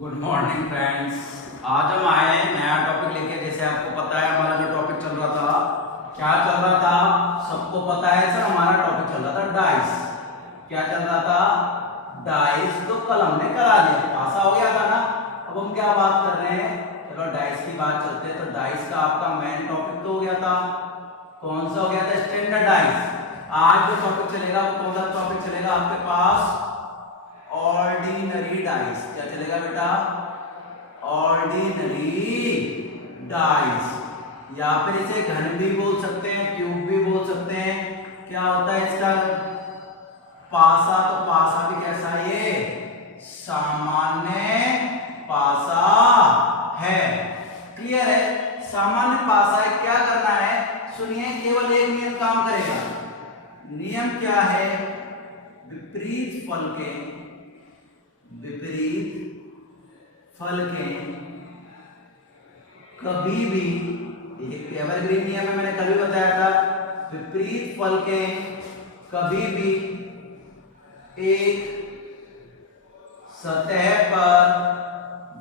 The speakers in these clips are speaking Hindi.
Good morning friends. आज हम आए नया टॉपिक लेके। जैसे आपको पता है हमारा जो टॉपिक चल रहा था, क्या चल रहा था सबको पता है सर। हमारा टॉपिक चल रहा था डाइस। क्या चल रहा था? डाइस। तो कल हमने करा दिया, पासा हो गया था ना। अब हम क्या बात कर रहे हैं? चलो डाइस की बात चलते हैं। तो डाइस का आपका मेन टॉपिक तो हो गया था, कौन सा हो गया था? Standard dice. आज जो टॉपिक चलेगा वो कौन सा टॉपिक चलेगा आपके पास? Ordinary dice. क्या चलेगा बेटा? ऑर्डिनरी डाइस, या फिर इसे घन भी बोल सकते हैं, क्यूब भी बोल सकते हैं। क्या होता है इसका? पासा। तो पासा भी कैसा है? ये सामान्य पासा है। क्लियर है? सामान्य पासा है। क्या करना है? सुनिए, केवल एक नियम काम करेगा। नियम क्या है? विपरीत फल के कभी भी, एक एवरग्रीन नियम है, मैंने कभी बताया था। विपरीत फल के कभी भी एक सतह पर,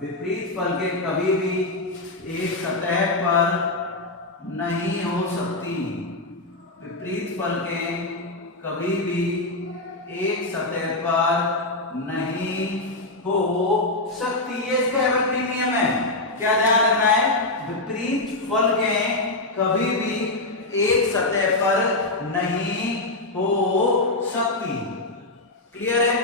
विपरीत फल के कभी भी एक सतह पर नहीं हो सकती। विपरीत फल के कभी भी एक सतह पर नहीं हो सकती। ये इसका एवरग्रीन नियम है। क्या ध्यान रखना है? विपरीत फल के कभी भी एक सतह पर नहीं हो सकती। क्लियर है?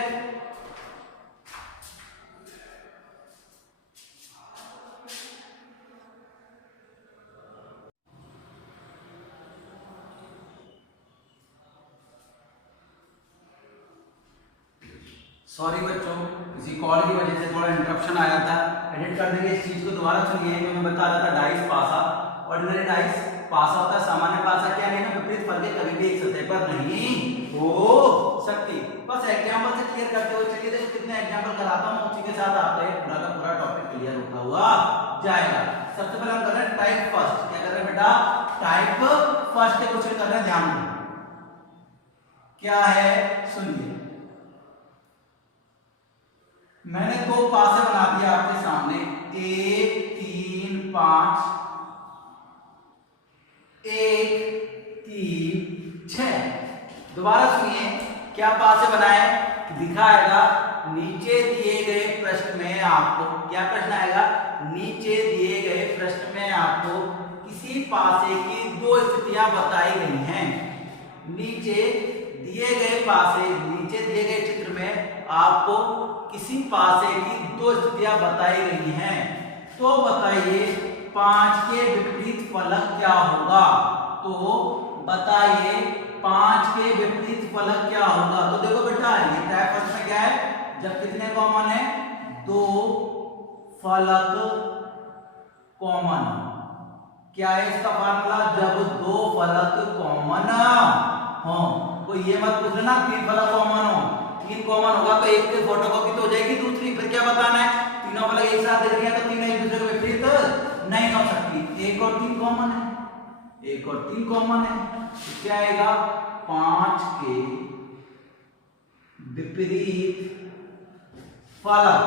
सॉरी बच्चों, किसी कॉल की वजह से थोड़ा इंटरप्शन आया था। एडिट कर देंगे इस चीज को। दोबारा सुनिए, जो मैं बता रहा था डाइस पासा। ऑर्डिनरी डाइस पासा होता है सामान्य पासा। क्या नहीं है? विपरीत फल के कभी भी एक सतह पर नहीं हो सकती। बस एग्जांपल से क्लियर करते हुए चलिए, देखो कितने एग्जांपल कराता हूं, उसी के साथ आपका पूरा का पूरा टॉपिक क्लियर होता हुआ जाएगा। सबसे पहले हम कर रहे हैं टाइप फर्स्ट। क्या कर रहे हैं बेटा? टाइप फर्स्ट के क्वेश्चन कर रहे हैं। ध्यान दो क्या है, सुनिए। मैंने दो पासे बना दिया आपके सामने, 1 3 5, 1 3 6। दोबारा सुनिए, क्या पासे बनाए दिखाएगा। नीचे दिए गए प्रश्न में आपको क्या प्रश्न आएगा? नीचे दिए गए प्रश्न में आपको किसी पासे की दो स्थितियां बताई गई हैं। नीचे दिए गए चित्र में आपको किसी पासे की दो स्थितियां बताई गई हैं। तो बताइए 5 के विपरीत फलक क्या होगा? तो बताइए 5 के विपरीत फलक क्या होगा? तो देखो बेटा, ये टाइप फर्स्ट में क्या है? जब कितने कॉमन है? 2 फलक कॉमन। क्या है इसका फार्मूला? जब 2 फलक कॉमन हो। तो ये मत पूछ लेना 3 फलक कॉमन हो। 3 कॉमन होगा तो एक की फोटोकॉपी तो हो जाएगी, दूसरी फिर क्या बताना है? तीनों फलक एक साथ दे दिया तो तीनों एक दूसरे के विपरीत नहीं हो सकती। 1 और 3 कॉमन है, 1 और 3 कॉमन है। तो क्या आएगा? 5 के विपरीत फलक,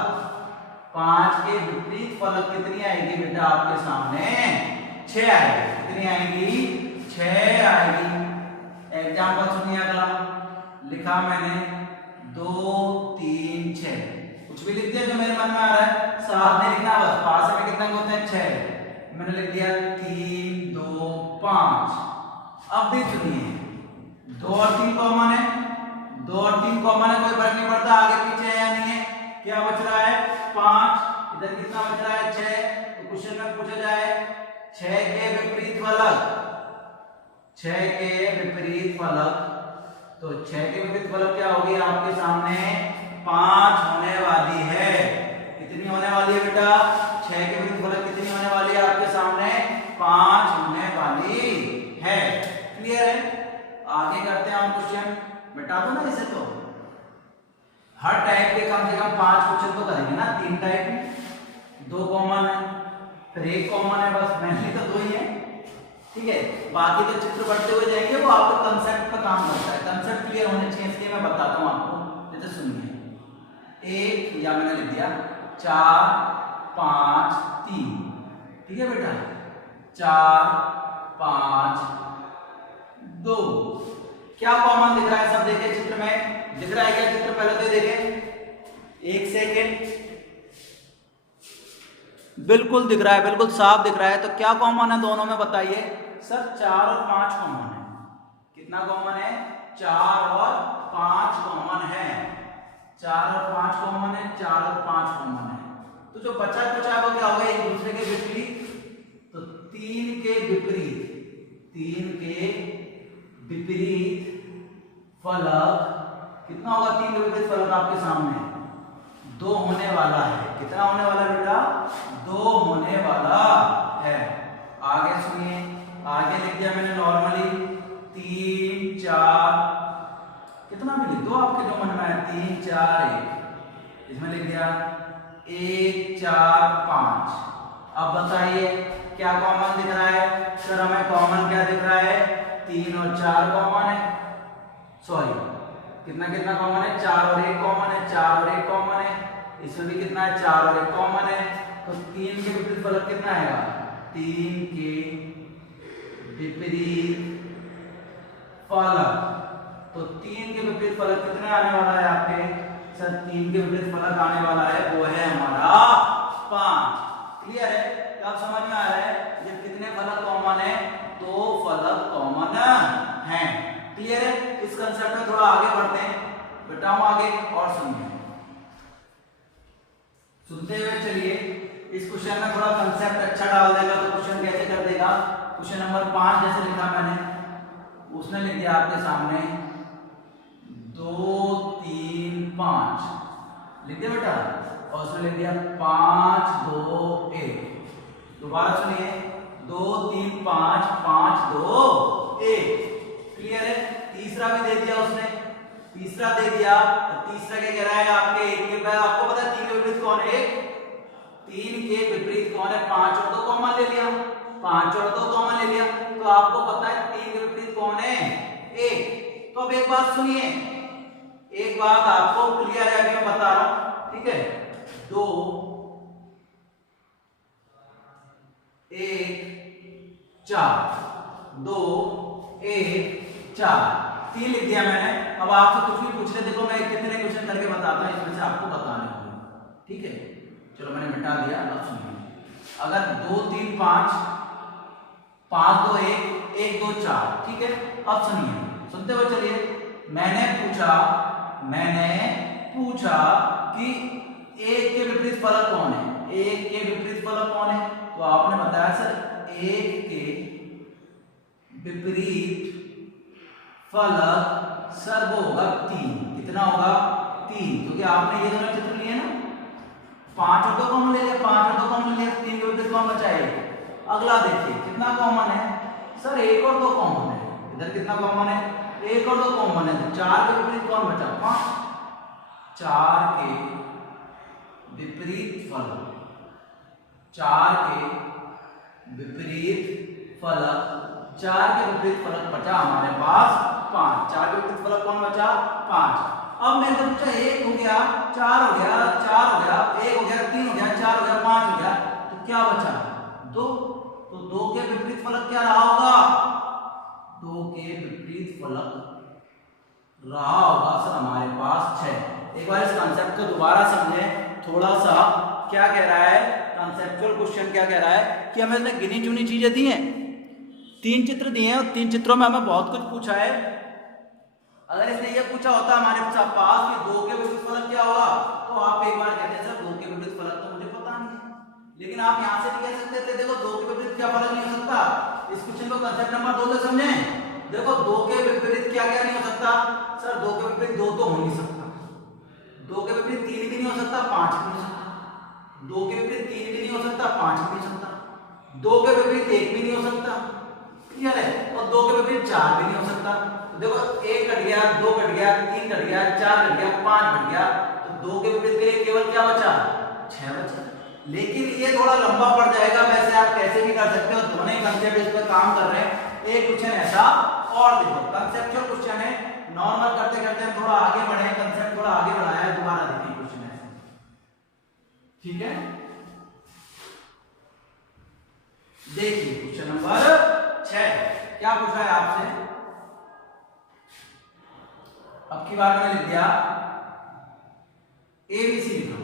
5 के विपरीत फलक कितनी आएगी बेटा आपके सामने? 6 आएगी। कितनी आएगी? 6 आएगी। एग्जाम्पल सुनिए, अगला लिखा मैंने 2 3 6। कुछ भी लिख दिया जो मेरे मन में आ रहा है, साथ में लिखना बस। पास में कितने होते हैं? 6। मैंने लिख दिया 3 2 5। अब भी सुनिए, 2 और 3 कॉमन है, 2 और 3 कॉमन है, कोई फर्क नहीं पड़ता आगे पीछे है या नहीं है। क्या बच रहा है? 5। इधर कितना बच रहा है? 6। तो क्वेश्चन में पूछा जाए 6 के विपरीत फलक, 6 के विपरीत फलक। तो 6 के विपरीत फलक क्या होगी आपके सामने? 5 होने वाली है। कितनी होने वाली है बेटा? 6 के विपरीत फलक कितनी होने वाली है आपके सामने? 5 होने वाली है। क्लियर है? आगे करते हैं हम क्वेश्चन। बेटा दो ना इसे। तो हर टाइप के कम से कम 5 क्वेश्चन तो करेंगे ना। 3 टाइप, 2 कॉमन है, फिर 1 कॉमन है, बस मैंने तो 2 ही है। ठीक है, बाकी तो चित्र बढ़ते हुए जाएंगे, वो आपके कंसेप्ट पर काम करता है। कंसेप्ट क्लियर होने चाहिए, इसलिए मैं बताता हूं आपको। जैसे सुनिए, एक या मैंने लिख दिया 4 5 3, ठीक है बेटा, 4 5 2। क्या कॉमन दिख रहा है? सब देखे चित्र में दिख रहा है क्या चित्र? पहले तो देखें, एक सेकेंड, बिल्कुल दिख रहा है, बिल्कुल साफ दिख रहा है। तो क्या कॉमन है दोनों में बताइए? सर 4 और 5 कॉमन है। कितना कॉमन है? 4 और 5 कॉमन है। 4 और 5 कॉमन है, 4 और 5 कॉमन है। तो जो बचा कुछ है वो क्या होगा? एक दूसरे के विपरीत। तो 3 के विपरीत, 3 के विपरीत फलक कितना होगा? 3 के विपरीत फलक आपके सामने 2 होने वाला है। कितना होने वाला है बेटा? 2 होने वाला है। आगे सुनिए, आगे लिख दिया मैंने नॉर्मली 3 4, कितना भी लिख दो आपके जो मन में है, 3 4 1, इसमें लिख दिया 1 4 5। अब बताइए क्या कॉमन दिख रहा है? सर हमें कॉमन क्या दिख रहा है? 3 और 4 कॉमन है। सॉरी, कितना कितना कॉमन है? 4 और 1 कॉमन है, 4 और 1 कॉमन है। इसमें भी कितना है? 4 और 1 कॉमन है। तो 3 के विपरीत फलक कितना आएगा? 3 के विपरीत फलक। तो 3 के विपरीत फलक कितने आने वाला है आपके? सर 3 के विपरीत फलक आने वाला है, वो है हमारा 5। क्लियर है? अब समझ में आ रहा है जब कितने फलक कॉमन है? 2 फलक कॉमन है। क्लियर है? इस कंसेप्ट में थोड़ा आगे बढ़ते हैं, बताऊं आगे और समझें। सुनते हुए चलिए। इस क्वेश्चन में थोड़ा कंसेप्ट अच्छा डाल देगा तो क्वेश्चन कैसे कर देगा? क्वेश्चन नंबर 5 जैसे लिखा मैंने, उसने लिख दिया आपके सामने 2 3 5, लिख दिया बेटा, और उसने लिख दिया 5 2 1। दोबारा सुनिए, 2 3 5 5 2 1। क्लियर है? तीसरा भी दे दिया उसने, तीसरा दे दिया। तो तीसरा क्या कह रहा है आपके? एक के बाद आपको पता है 3 के विपरीत कौन है? 3 के विपरीत कौन है? 5 और 2 कॉमन ले लिया, 5 और 2 कॉमन ले लिया। तो आपको पता है 3 के विपरीत कौन है? 1। तो अब एक बात सुनिए, एक बात आपको क्लियर है, अभी मैं बता रहा हूं, ठीक है? 2 1 4, 2 1 4, 3 लिख दिया मैंने। अब आपसे कुछ भी पूछ ले, देखो मैं कितने क्वेश्चन करके बताता हूं, इसमें से आपको बताने होंगे, ठीक है? चलो मैंने मिटा दिया। अब सुनिए, अगर 2 3 5 5 2 1 1 2 4, ठीक है? अब सुनिए, सुनते हुए चलिए। मैंने पूछा कि 1 के विपरीत फलक कौन है? 1 के विपरीत फलक कौन है? तो आपने बताया सर 1 के विपरीत फलक सर वो होगा 3। कितना होगा? 3, क्योंकि आपने ये दोनों चित्र लिए ना, 5 और 2 कॉमन ले लिया, 5 और 2 कॉमन ले लिया, 3 के विपरीत कौन बचा? 1। अगला देखिए कितना कॉमन है? सर 1 और 2 कॉमन है। इधर कितना कॉमन है? 1 और 2 कॉमन है। तो 4 के विपरीत कौन बचा? 5। 4 के विपरीत फलक, 4 के विपरीत फलक, 4 के विपरीत फलक बचा हमारे पास 5। 4 के विपरीत फलक कौन बचा? 5। अब मैंने तो पूछा 1 हो गया, 4 हो गया, 4 हो गया, 1 हो गया, 3 हो गया, 4 हो गया, 5 हो गया, तो क्या बचा? 2। तो 2 के विपरीत फलक क्या रहा होगा? 2 के विपरीत फलक रहा होगा सर हमारे पास 6। एक बार इस कंसेप्ट को दोबारा समझें थोड़ा सा। क्या कह रहा है कंसेप्चुअल क्वेश्चन? क्या कह रहा है कि हमें इसने गिनी चुनी चीजें दी हैं, 3 चित्र दिए हैं और 3 चित्रों में हमें बहुत कुछ पूछा है। अगर इसने ये पूछा होता हमारे पास कि 2 के विपरीत फलक क्या होगा, तो आप एक बार कहते सर 2 के विपरीत फलक तो मुझे पता नहीं है, लेकिन आप यहां से भी कह सकते थे देखो 2 के विपरीत क्या फलक नहीं हो सकता। इस क्वेश्चन को कंसेप्ट नंबर 2 से समझें। देखो 2 के विपरीत क्या क्या नहीं हो सकता? सर 2 के विपरीत 2 तो हो नहीं सकता, 2 के विपरीत 3 भी नहीं हो सकता, 5 भी नहीं हो सकता, 2 के विपरीत 3 भी नहीं हो सकता, 5 भी नहीं हो सकता, 2 के विपरीत 1 भी नहीं हो सकता, क्लियर है? और 2 के विपरीत 4 भी नहीं हो सकता। तो देखो 1 कट गया, 2 कट गया, 3 कट गया, 4 कट गया, 5 कट गया, तो 2 के विपरीत के लिए केवल क्या बचा? 6 बचा। लेकिन ये थोड़ा लंबा पड़ जाएगा, वैसे आप कैसे भी कर सकते हो, दोनों ही कंसेप्ट इस पर काम कर रहे हैं। एक क्वेश्चन ऐसा और देखो, कंसेप्चुअल क्वेश्चन है, नॉर्मल करते करते हम थोड़ा आगे बढ़े, कंसेप्ट थोड़ा आगे बढ़ाया है, दोबारा देखिए क्वेश्चन ऐसे। ठीक है, देखिए क्वेश्चन नंबर 6 क्या पूछा है आपसे। अब की बार मैंने लिख दिया ABC, लिखा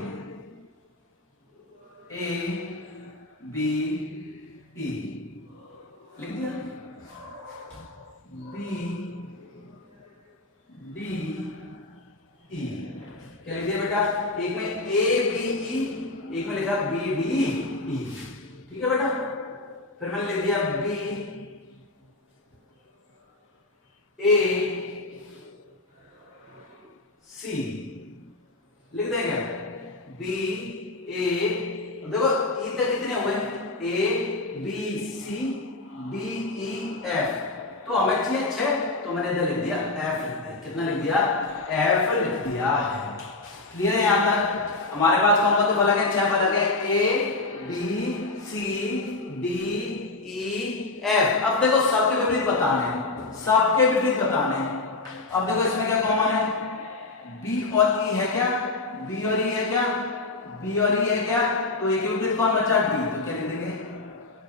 A B E, लिख दिया B D E, क्या लिख दिया बेटा, एक में A B E, एक में लिखा B D E, ठीक है बेटा। फिर मैंने लिख दिया B A C, लिख दें क्या, B A, देखो ई तक कितने हुए, A B C D E F, तो हमें चाहिए 6, तो मैंने इधर लिख दिया F, लिख दिया, कितना लिख दिया, F लिख दिया है। क्लियर है यहाँ तक। हमारे पास कौन कौन से फलक है, 6 फलक है, A B C D E F। अब देखो सबके विपरीत बताने हैं, सबके विपरीत बताने हैं। अब देखो इसमें क्या कॉमन है, B और E है क्या, B और E है क्या, B और E है क्या, तो एक विपरीत कौन बचा, D, तो क्या लिख देंगे,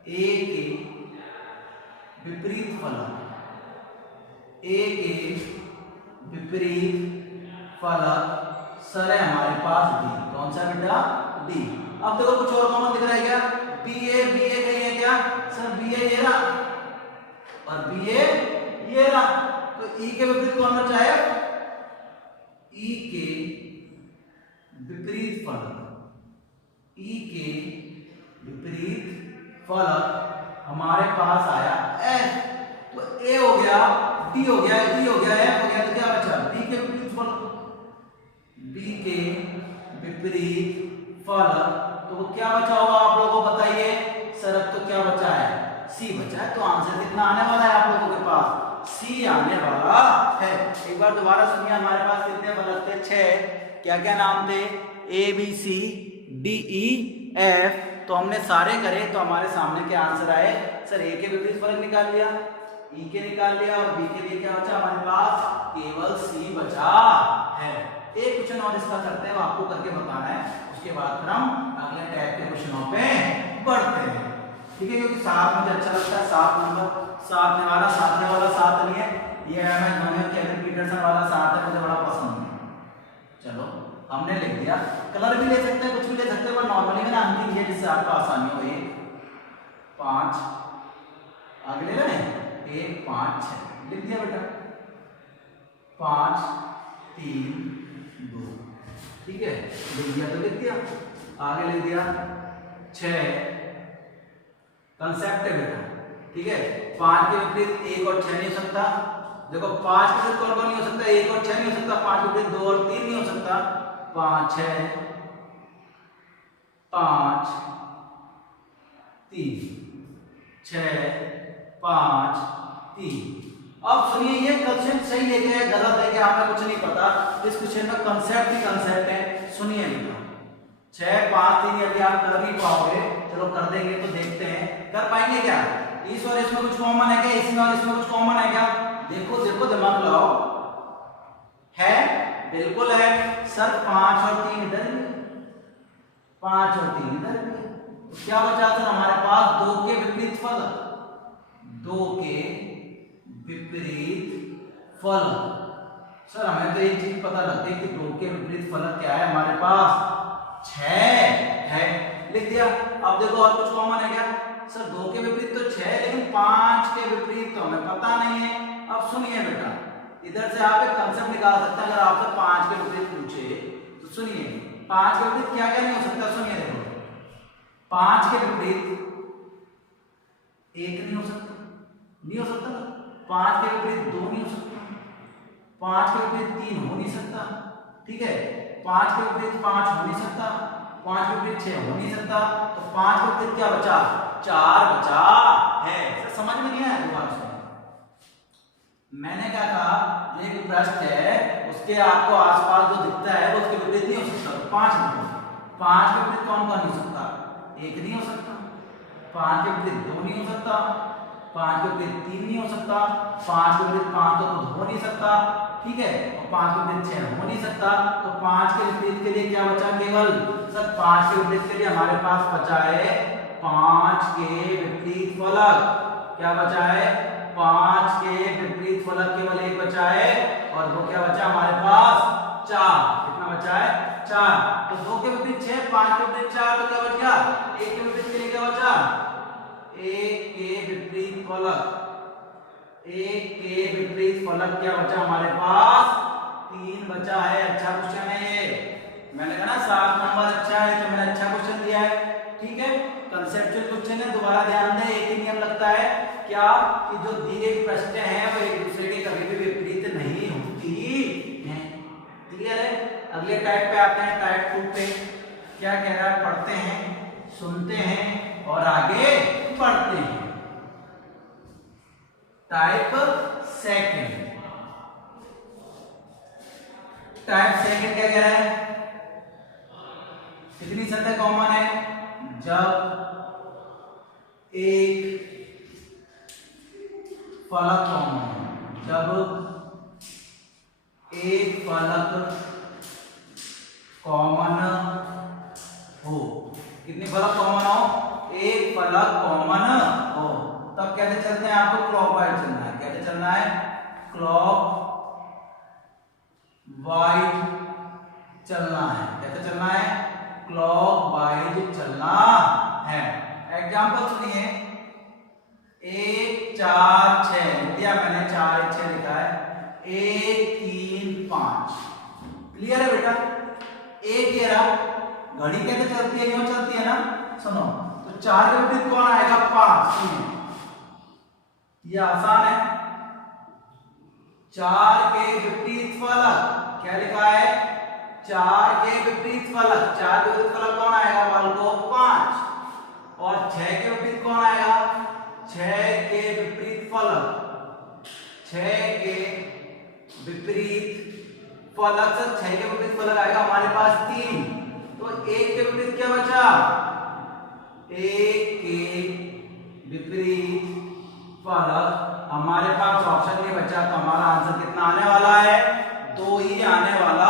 A के विपरीत फलक, A के विपरीत फलक सर है हमारे पास D, कौन सा बेटा, D। अब देखो कुछ और कॉमन दिख रहा है क्या, BA कहीं है क्या, सर BA ये रहा और BA ये रहा, तो E के विपरीत कौन बचा है, E के विपरीत फलक, E के विपरीत फलक हमारे पास आया F, तो A हो गया, D हो गया, E हो गया, F हो गया, तो क्या बचा, B के विपरीत फलक, B के विपरीत फलक, तो क्या बचा होगा आप लोगों को बताइए, सर अब तो क्या बचा है, C बचा है, तो आंसर कितना आने वाला है आप लोगों के पास, C आने वाला है। एक बार दोबारा सुनिए, हमारे पास कितने फलक थे, 6, क्या क्या नाम थे, A B C D E F, तो हमने सारे करे, तो हमारे सामने क्या आंसर आए, सर A के विपरीत फलक निकाल लिया, E के निकाल लिया, और B के लिए क्या बचा हमारे पास, केवल C बचा है। एक क्वेश्चन और इसका करते हैं, वो आपको करके बताना है, उसके बाद फिर हम अगले टाइप के क्वेश्चनों पे बढ़ते हैं, ठीक है, क्योंकि 7 मुझे अच्छा लगता है, 7 नंबर, सातने वाला 7 नहीं है, ये एम एस धोनी और केविन पीटरसन वाला 7 है, मुझे बड़ा पसंद है। चलो हमने लिख दिया, कलर भी ले सकते हैं, कुछ भी ले सकते हैं, पर नॉर्मली मैंने अंतिम लिया जिससे आपको आसानी हो, 1 5 आगे ले लें, 1 5 6 लिख दिया बेटा, 5 3 2, ठीक है, लिख दिया तो लिख दिया, आगे लिख दिया 6, कंसेप्ट है बेटा, ठीक है, 5 के विपरीत 1 और 6 नहीं हो सकता, देखो 5 के विपरीत कौन कौन नहीं हो सकता, 1 और 6 नहीं हो सकता, 5 के विपरीत 2 और 3 नहीं हो सकता, 5 6 5 3 6 5 3। अब सुनिए, ये क्वेश्चन सही है क्या गलत है क्या, हमें कुछ नहीं पता, इस क्वेश्चन का कंसेप्ट ही कंसेप्ट है, सुनिए बेटा, 6 5 3 यदि आप कर भी पाओगे, चलो कर देंगे, तो देखते हैं कर पाएंगे क्या, इस और इसमें कुछ कॉमन है क्या, इसमें और इसमें कुछ कॉमन है क्या, देखो देखो दिमाग लगाओ, है बिल्कुल है, सर 5 और 3 इधर, 5 और 3 इधर, तो क्या बचा सर हमारे पास, 2 के विपरीत फलक, 2 के विपरीत फलक, सर हमें तो एक चीज पता लगती है कि 2 के विपरीत फलक क्या है हमारे पास, 6 है, लिख दिया। अब देखो और कुछ कॉमन है क्या, सर 2 के विपरीत तो 6 है, लेकिन 5 के विपरीत तो हमें पता नहीं है। अब सुनिए बेटा, इधर से आप एक कंसेप्ट निकाल सकते हैं, अगर आपसे 5 के विपरीत पूछे तो सुनिए 5 के विपरीत क्या क्या नहीं हो सकता, सुनिए देखो 5 के विपरीत 1 नहीं हो सकता, नहीं हो सकता, 5 के विपरीत 2 नहीं हो सकता, 5 के विपरीत 3 हो नहीं सकता, ठीक है, 5 के विपरीत 5 हो नहीं सकता, 5 के विपरीत 6 हो नहीं सकता, तो 5 के विपरीत क्या बचा, 4 बचा है। सर समझ में नहीं आया दोबारा से, मैंने क्या कहा, जो एक पृष्ठ है उसके आपको आसपास जो दिखता है वो उसके विपरीत नहीं हो सकता, 5 के विपरीत कौन कौन नहीं हो सकता, 1 नहीं हो सकता, 5 के विपरीत 2 नहीं हो सकता, 5 के विपरीत 3 नहीं हो सकता, 5 के विपरीत 5 तो खुद हो नहीं सकता, ठीक है, और 5 के विपरीत 6 हो नहीं सकता, तो 5 के विपरीत के लिए क्या बचा केवल सर 5 के विपरीत के लिए हमारे पास बचा है 5 के विपरीत फलक। क्या बचा है 5 के विपरीत फलक केवल एक बचा है, और वो क्या बचा हमारे पास 4। कितना बचा है 4। तो 2 के विपरीत 6, 5 के विपरीत 4, तो क्या बच गया 1 के विपरीत के लिए क्या बचा 1 के विपरीत फलक। 1 के विपरीत फलक क्या बचा हमारे पास 3 बचा है। अच्छा क्वेश्चन है ये, मैंने कहा ना 7 नंबर अच्छा है तो मैंने अच्छा क्वेश्चन दिया है। ठीक है, कंसेप्चुअल क्वेश्चन है, दोबारा ध्यान दें। एक ही नियम लगता है क्या कि जो दी गई प्रश्न है वो एक दूसरे के कभी भी विपरीत नहीं होती है। क्लियर है। अगले टाइप पे आते हैं, टाइप 2 पे। क्या कह रहा है, पढ़ते हैं, सुनते हैं और आगे बढ़ते हैं। Type second. टाइप सेकंड क्या कह रहा है, कितनी सतह कॉमन है, जब एक फलक कॉमन है, जब एक फलक कॉमन हो। कितने फलक कॉमन हो, एक फलक कॉमन हो, तब कैसे चलते हैं, आपको क्लॉकवाइज चलना है। कैसे चलना है, क्लॉक वाइज चलना है। कैसे चलना है, क्लॉक वाइज चलना है। एग्जांपल सुनिए, 1 4 6 दिया मैंने, 4 1 6 लिखा है, 1 3 5। क्लियर है बेटा। एक ये रहा, घड़ी कैसे चलती है, यूं चलती है ना। सुनो, तो 4 के विपरीत कौन आएगा 5। सुनिए ये आसान है, 4 के विपरीत फलक क्या लिखा है, 4 के विपरीत फलक। 4 के विपरीत फलक कौन आएगा बाल को 5, और 6 के विपरीत कौन आएगा 6 के विपरीत फलक। 6 के विपरीत फलक से 6 के विपरीत फलक आएगा हमारे पास 3। तो 1 के विपरीत क्या बचा, 1 के विपरीत फलक हमारे पास ऑप्शन नहीं बचा, तो हमारा आंसर कितना आने वाला है 2 ही आने वाला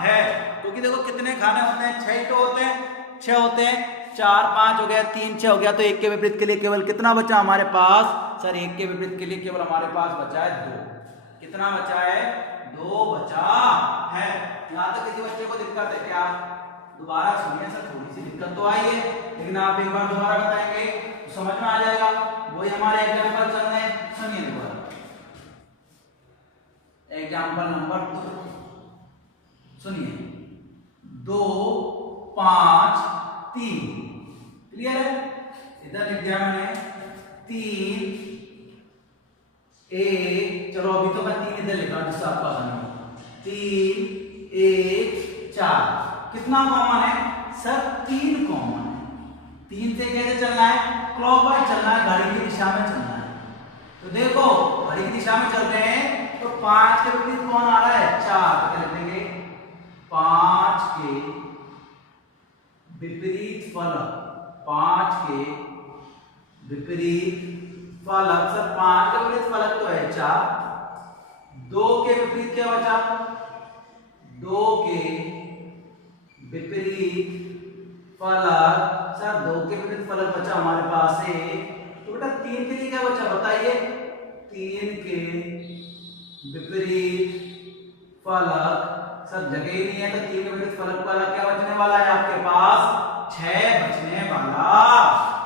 है। क्योंकि देखो कितने खाने होते हैं, 6 तो होते हैं, 6 होते हैं, 4 5 हो गया, 3 6 हो गया, तो 1 के विपरीत के लिए केवल कितना बचा हमारे पास सर, 1 के विपरीत के लिए केवल हमारे पास बचा है 2। कितना बचा है 2 बचा है। यहाँ तक किसी बच्चे को दिक्कत है क्या, दोबारा सुनिए सर, थोड़ी सी दिक्कत तो आई है, लेकिन आप एक बार दोबारा बताएंगे तो समझ में आ जाएगा। वही हमारे एग्जाम्पल चल रहे हैं, सुनिए दोबारा। एग्जाम्पल नंबर 2 सुनिए, 2 5 3। क्लियर है, इधर लिख दिया मैंने 3 1। चलो अभी तो मैं 3 इधर लिखा हूं, जिससे आपको आसानी हो। 3 1 4। कितना कॉमन है सर, 3 कॉमन है। 3 से कैसे चलना है, क्लॉकवाइज चलना है, घड़ी की दिशा में चलना है। तो देखो घड़ी की दिशा में चल रहे हैं, तो 5 के विपरीत कौन आ रहा है 4, तो क्या लिखेंगे 5 के विपरीत फलक। 5 के विपरीत फलक सर, 5 के विपरीत फलक तो है 4। 2 के विपरीत क्या बचा, 2 के विपरीत फलक सर, 2 के विपरीत फलक बचा हमारे पास है। तो बेटा 3 के लिए क्या बचा बताइए, 3 के विपरीत फलक सर, जगह ही नहीं है, तो 3 के विपरीत फलक वाला क्या बचने वाला है आपके पास 6 बचने वाला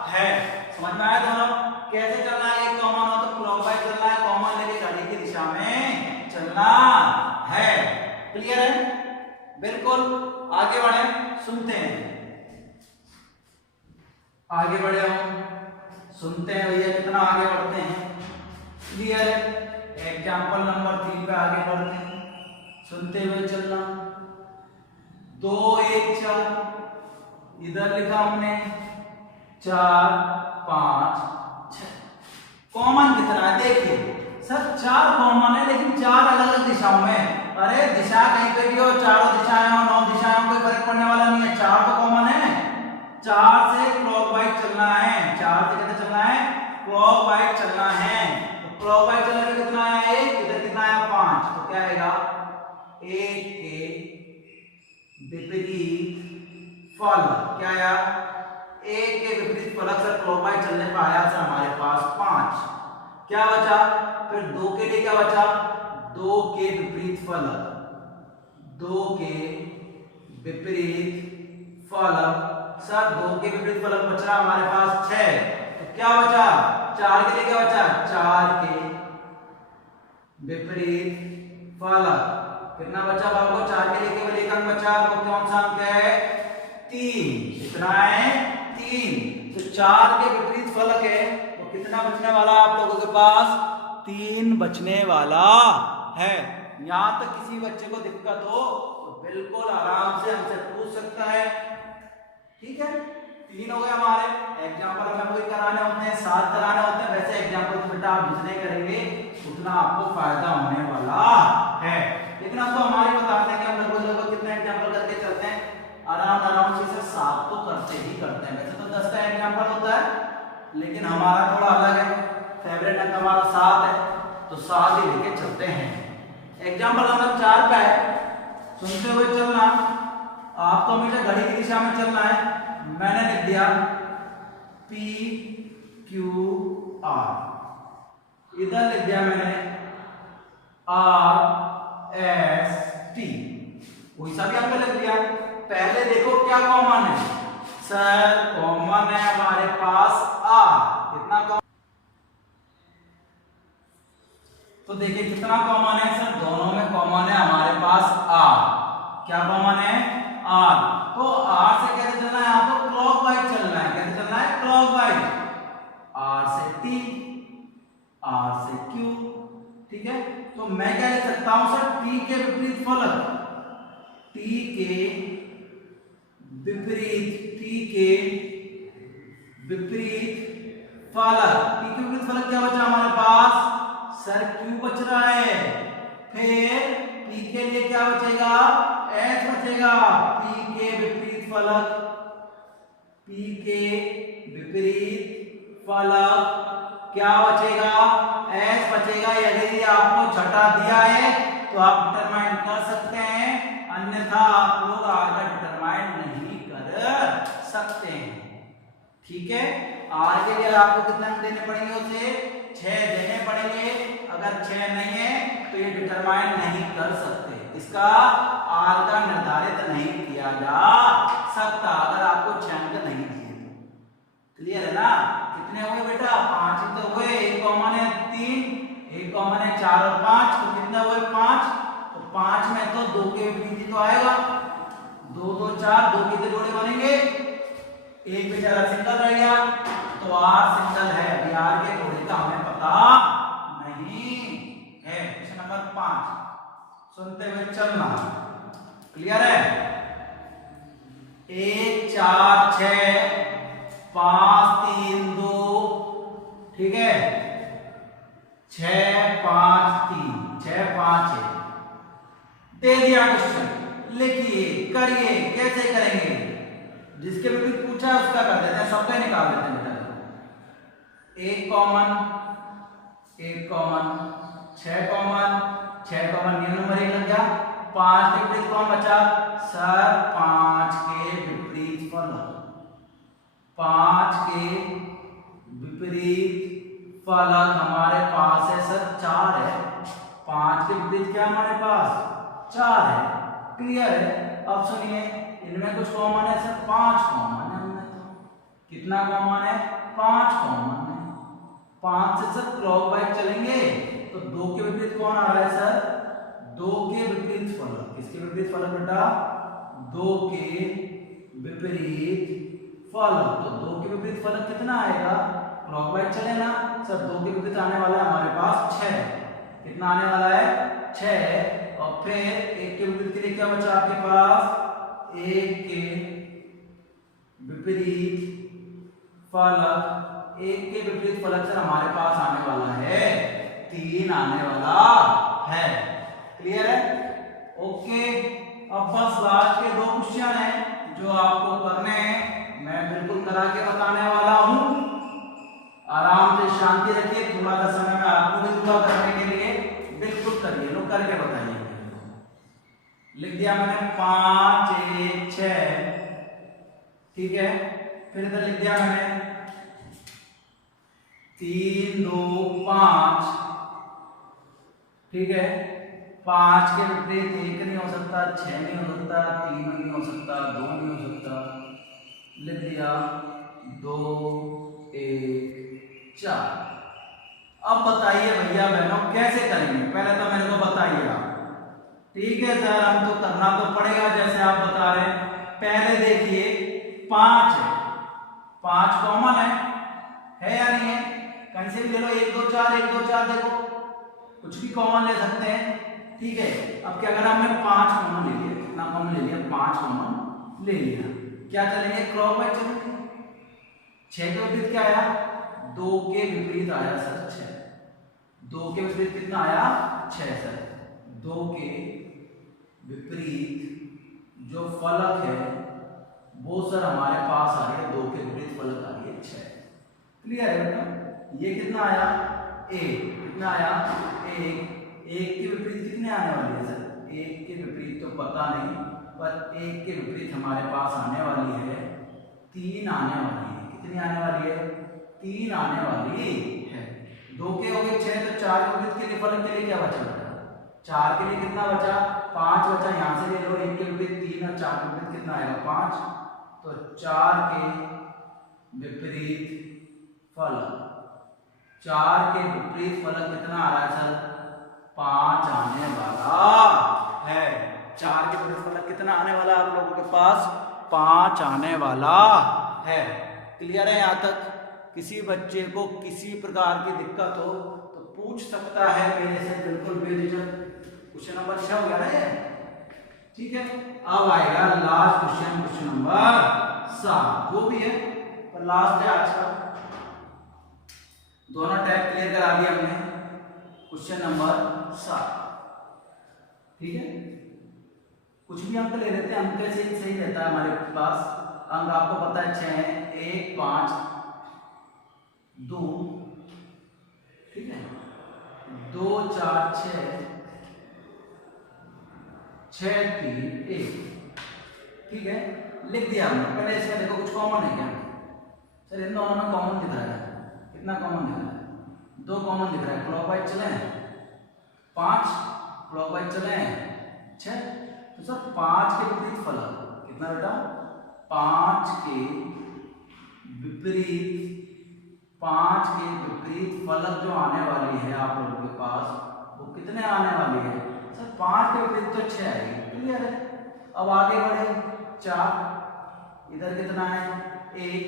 है। समझ में आया दोनों, कैसे चलना है, एक कॉमन हो तो क्लॉकवाइज चलना है, कॉमन लेके घड़ी की दिशा में चलना है। क्लियर है, बिल्कुल। आगे बढ़े, सुनते हैं, आगे बढ़े हम, सुनते हैं भैया, कितना आगे बढ़ते हैं। क्लियर है, एग्जाम्पल नंबर 3 पे आगे बढ़ रहे हैं, सुनते हुए चलना। 2 1 4 इधर लिखा हमने, 4 5 6। कॉमन कितना है देखिए सर, 4 कॉमन है, लेकिन 4 अलग अलग दिशाओं में। अरे दिशा कहीं पे भी हो, चारों दिशाएं हो, 9 दिशाएं हो, कोई फर्क पड़ने वाला नहीं है, 4 तो कॉमन है। 4 से क्लॉकवाइज चलना है, 4 से कैसे चलना है क्लॉकवाइज चलना है। तो क्लॉकवाइज चलने में कितना आया 1, इधर कितना आया 5, तो क्या आएगा एक के विपरीत फलक। क्या आया? एक के विपरीत फलक से क्लॉकवाइज चलने पर आया सर हमारे पास 5। क्या बचा? फिर 2 के लिए क्या बचा? 2 के विपरीत फलक, 2 के विपरीत फलक। सर 2 के विपरीत फलक बच रहा हमारे पास 6। तो क्या बचा? 4 के लिए क्या बचा? 4 के विपरीत फलक। कितना बचा बाबू? 4 के लिए केवल एक अंक बचा। तो कौन सा अंक है? 3। कितना है? 3। तो 4 के विपरीत फलक है तो कितना बचने वाला आप लोगों के पास? 3 बचने वाला है। यहां तक किसी बच्चे को दिक्कत हो तो बिल्कुल आराम से हमसे पूछ सकता है। ठीक है, 3 हो गए हमारे। एग्जाम्पल हमें कोई कराने होते हैं, 7 कराने होते हैं। वैसे एग्जाम्पल तो बेटा आप जितने करेंगे उतना आपको फायदा होने वाला है। लेकिन अब तो हमारी बताते हैं कि हम लगभग कितने एग्जाम्पल करके चलते हैं? आराम से 7 तो करते ही करते हैं। वैसे तो 10 का एग्जाम्पल होता है लेकिन हमारा थोड़ा अलग है। फेवरेट अंक हमारा 7 है तो 7 ही लेके चलते हैं। एग्जाम्पल नंबर 4 पे है, सुनते हुए चलना। आपको हमेशा घड़ी की दिशा में चलना है। मैंने लिख दिया P Q R, इधर लिख दिया मैंने R S T, कोई सा भी आपने लिख दिया। पहले देखो क्या कॉमन है? सर कॉमन है हमारे पास R। कितना कॉमन? तो देखिए कितना कॉमन है सर? दोनों में कॉमन है हमारे पास R। क्या कॉमन है? R। तो R से कैसे चलना है? यहाँ तो क्लॉकवाइज चलना है। कैसे चलना है? क्लॉकवाइज। R से T, R से Q। ठीक है, तो मैं क्या लिख सकता हूं सर? T के विपरीत फलक, T के विपरीत, T के विपरीत फलक। T के विपरीत फलक क्या बचा हमारे पास? सर Q बच रहा है। फिर P के लिए क्या बचेगा? S बचेगा। P के विपरीत फलक, P के विपरीत फलक क्या बचेगा? S बचेगा। यदि आपको छठा दिया है तो आप डिटरमाइन कर सकते हैं, अन्यथा आप लोग आगे डिटरमाइन नहीं कर सकते हैं। ठीक है, R के लिए आपको कितना देने पड़ेंगे? उसे 6 देने पड़ेंगे। अगर 6 नहीं है तो ये डिटरमाइन नहीं कर सकते। इसका R का निर्धारित नहीं किया जा सकता अगर आपको 6 अंक नहीं दिए तो। क्लियर है ना? कितने हुए बेटा? 5 ही तो हुए। एक कॉमन है 3, एक कॉमन है 4 और 5, तो कितने हुए? 5। तो 5 में तो 2 के विपरीत तो आएगा। 2 2 4, 2 के जोड़े बनेंगे, एक बेचारा सिंगल रह गया। तो R सिंगल है। अभी R के जोड़े का हमें पता नहीं है। क्वेश्चन नंबर 5 सुनते हुए चलना। क्लियर है? 1 4 6 5 3 2, ठीक है, 6 5 3, 6 5 1 दे दिया क्वेश्चन। लिखिए, करिए। कैसे करेंगे? जिसके विपरीत पूछा है उसका कर देते हैं, सबका निकाल देते हैं बेटा। एक कॉमन, एक कॉमन, 6 कॉमन, 6 कॉमन, नियम नंबर 1 लग गया। 5 के विपरीत कौन बचा? सर 5 के विपरीत फलक, 5 के विपरीत फलक हमारे पास है सर 4 है। 5 के विपरीत क्या हमारे पास? 4 है। क्लियर है? अब सुनिए, इनमें कुछ कॉमन है सर? 5 कॉमन है इनमें। तो कितना कॉमन है? 5 कॉमन है। 5 से सर क्लॉकवाइज चलेंगे तो 2 के विपरीत कौन आ रहा है सर? 2 के विपरीत फलक। किसके विपरीत फलक बेटा? 2 के विपरीत फलक। तो 2 के विपरीत फलक कितना आएगा? क्लॉकवाइज चले ना सर। 2 के विपरीत आने वाला है हमारे पास 6। कितना आने वाला है? 6। और फिर 1 के विपरीत के लिए क्या बचा आपके पास? 1 के विपरीत फलक, 1 के विपरीत फलक सर हमारे पास आने वाला है 3 आने वाला है। क्लियर है? ओके, अब बस लास्ट के 2 क्वेश्चन हैं जो आपको करने हैं। मैं बिल्कुल करा के बताने वाला हूं। आराम से शांति रखिए। थोड़ा सा समय मैं आपको भी दूंगा करने के लिए। बिल्कुल करिए, लोग करके बताइए। लिख दिया मैंने 5 1 6, ठीक है। फिर इधर लिख दिया मैंने 3 2 5, ठीक है। 5 के विपरीत 1 नहीं हो सकता, 6 नहीं हो सकता, 3 नहीं हो सकता, 2 नहीं हो सकता, लिख दिया 2 1 4। अब बताइए भैया बहनों कैसे करेंगे, पहले तो मेरे को बताइए आप। ठीक है सर, हम तो करना तो पड़ेगा जैसे आप बता रहे हैं। पहले देखिए 5 है, 5 कॉमन है या नहीं है? कहीं से भी ले लो, 1 2 4 1 2 4, देखो कुछ भी कॉमन ले सकते हैं, ठीक है। अब क्या करा हमने 5 कॉमन ले लिया, कितना कॉमन ले लिया? 5 कॉमन ले लिया। क्या चलेंगे? क्लॉकवाइज चलेंगे। 6 के विपरीत क्या आया? 2 के विपरीत आया सर 6। 2 के विपरीत कितना आया? 6 सर। 2 के विपरीत जो फलक है वो सर हमारे पास आ रही है, 2 के विपरीत फलक आ रही है 6। क्लियर है बेटा? ये कितना आया? 1। कितना आया? 1। 1 के विपरीत कितने आने वाली है सर? 1 के विपरीत तो पता नहीं, पर 1 के विपरीत हमारे पास आने वाली है 3 आने वाली है। कितनी आने वाली है? 3 आने वाली है। 2 के हो गए 6, तो 4 के विपरीत के लिए फलक के लिए क्या बचा? 4 के लिए कितना बचा? 5 बचा। यहाँ से ले लो, 1 के विपरीत 3 और 4 के विपरीत कितना आएगा? 5। तो 4 के विपरीत फलक, 4 के विपरीत फलक कितना आ रहा है सर? 5 आने वाला है। 4 के विपरीत फलक कितना आने वाला है आप लोगों के पास? 5 आने वाला है। क्लियर है यहाँ तक? किसी बच्चे को किसी प्रकार की दिक्कत हो तो पूछ सकता है मेरे से, बिल्कुल बेझिझक। क्वेश्चन नंबर 6 हो गया ना ये, ठीक है। अब आएगा लास्ट क्वेश्चन, क्वेश्चन नंबर 7, जो भी है पर लास्ट है आज का। दोनों टाइप क्लियर करा दिया हमने। क्वेश्चन नंबर 7, ठीक है। कुछ भी अंक ले लेते हैं, अंक से सही रहता है हमारे पास। अंक आपको पता है 6 है, 1 5 2, ठीक है। 2 4 6 6 3 1, ठीक है। लिख दिया हमने। पहले इसमें देखो कुछ कॉमन है क्या सर? इन दोनों में कॉमन दिख रहा है। कितना कॉमन दिख रहा है? 2 कॉमन दिख रहा है। क्लॉकवाइज चले 5, क्लॉकवाइज चले 6। तो सर 5 के विपरीत फलक कितना बेटा? 5 के विपरीत, 5 के विपरीत फलक जो आने वाली है आप लोगों के पास, वो कितने आने वाली है सर? 5 के विपरीत तो 6 आएगी। क्लियर है? अब आगे बढ़े 4, इधर कितना है? 1।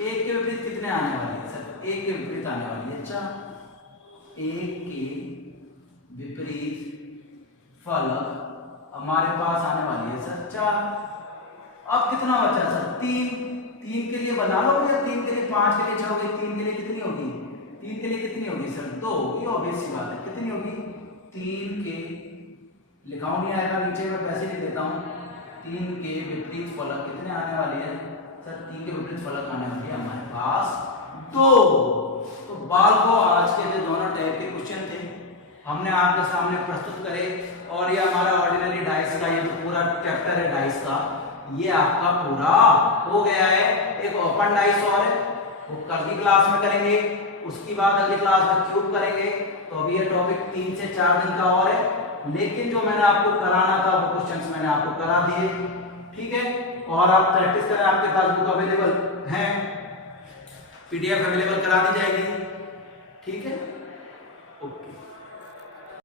1 के विपरीत कितने आने वाली है सर? 1 के विपरीत आने वाली है 4। 1 के विपरीत फलक हमारे पास आने वाली है सर 4। अब कितना बचा सर? 3। 3 के लिए बना लो या 3 के लिए 5 के लिए 6 हो गई। 3 के लिए कितनी होगी? 3 के लिए कितनी होगी सर? 2। ये ऑब्वियस सी बात है। कितनी होगी? 3 के, लिखाऊं नहीं आएगा नीचे, मैं पैसे लिख देता हूं। 3 के विपरीत फलक कितने आने वाली है सर? 3 के विपरीत फलक आने वाली है हमारे पास 2। तो बालकों, आज के जो दोनों टाइप के क्वेश्चन थे हमने आपके सामने प्रस्तुत करे। और ये हमारा ऑर्डिनरी डाइस का ये जो पूरा चैप्टर है डाइस का, ये आपका पूरा हो गया है। एक ओपन डाइस और है, वो कल की क्लास में करेंगे। उसकी बाद अगली क्लास में क्यूब करेंगे। तो अभी ये टॉपिक 3 से 4 दिन का और है, लेकिन जो मैंने आपको कराना था वो क्वेश्चंस मैंने आपको करा दिए, ठीक है। और आप प्रैक्टिस करें, आपके पास बुक अवेलेबल है, PDF अवेलेबल करा दी जाएगी, ठीक है।